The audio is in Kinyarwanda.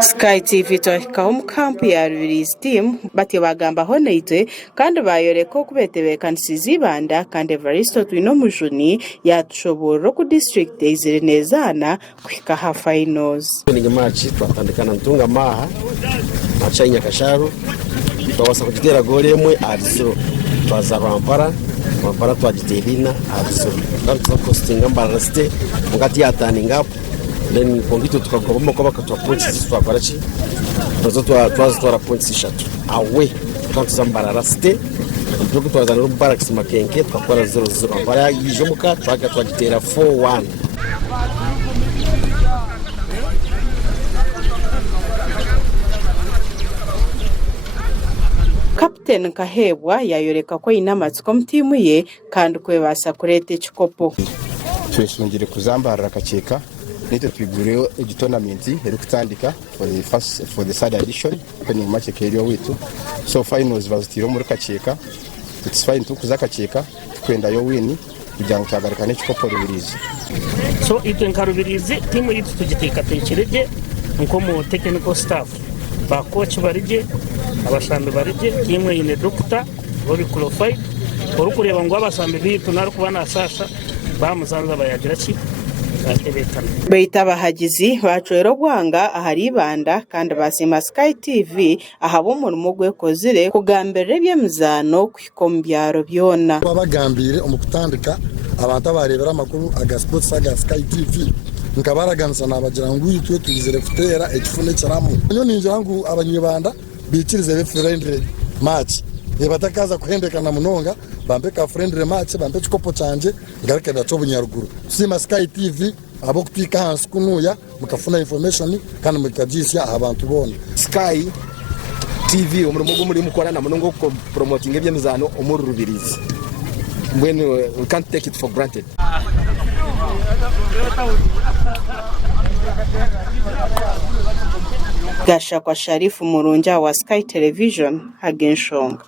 Sky TV twahikaho mu kampu ya Rubirizi team bati bagamba honeite kandi bayoreko kubetebekanisiza ibanda kandi Evaristo Twino Mujuni yatushobora ku district izire nezana kwika ha finals. Ni match twatandikana ntunga maha acha Nyakasharu twabasa kugitera gole emwe arizo twaza Rwampara twagiterina arizo kandi twakostinga Mbarasite ngati yataninga then kongito tukagomba ko bakatwa points twakora ki twaza points 3 awe twatsa Mbarasite nduko twazana no Barracks Makenke twakora 0-0 bara yijomuka twagitera 4-1. Captain Kahebwa yayoreka ko inamatsiko mutimu ye kandi kwebasa kurete chikopo. Twesungire kuzambarira akakeka nite twigureho igitournament eri kutandika for the third edition opening match keriyo witu so finals bazitiro muri kaceka it's fine tukuza kaceka kwenda yo win kugira ngo cyagarukane ikikopo Rubirizi. So ito nkarubirizi timu yitu tugiteka tekereje nko mu technical staff ba coach barije abasambe barije timu ine doctor bari qualified bari kureba ngo abasambe bitu nari kubana sasa bamuzanza bayagira ki Beita bahagizi bacwero gwanga ahari ibanda kandi basima Sky TV ahabo mu rumugwe kozire kugambere byemuzano kwikombyaro byona babagambire umukutandika abantu barebera amakuru aga sports aga Sky TV nkabaraganza nabagira ngo yitwe tuyizere kutera ekifune cyaramu nyo ninjira ngo abanyibanda bikirize be friendly match batakaza kuhendekana munonga bambeka friendly match bambe chikopo canje ngareke dacho bunyaruguru sima Sky TV abo kutwika hansi kunuya mukafuna information kandi mukajisya abantu bona Sky TV umurimo muri mukorana munongo ko promoting ebyemizano umuru Rubirizi when we can't take it for granted. Gasha kwa Sharifu Murunja wa Sky Television Hagenshonga.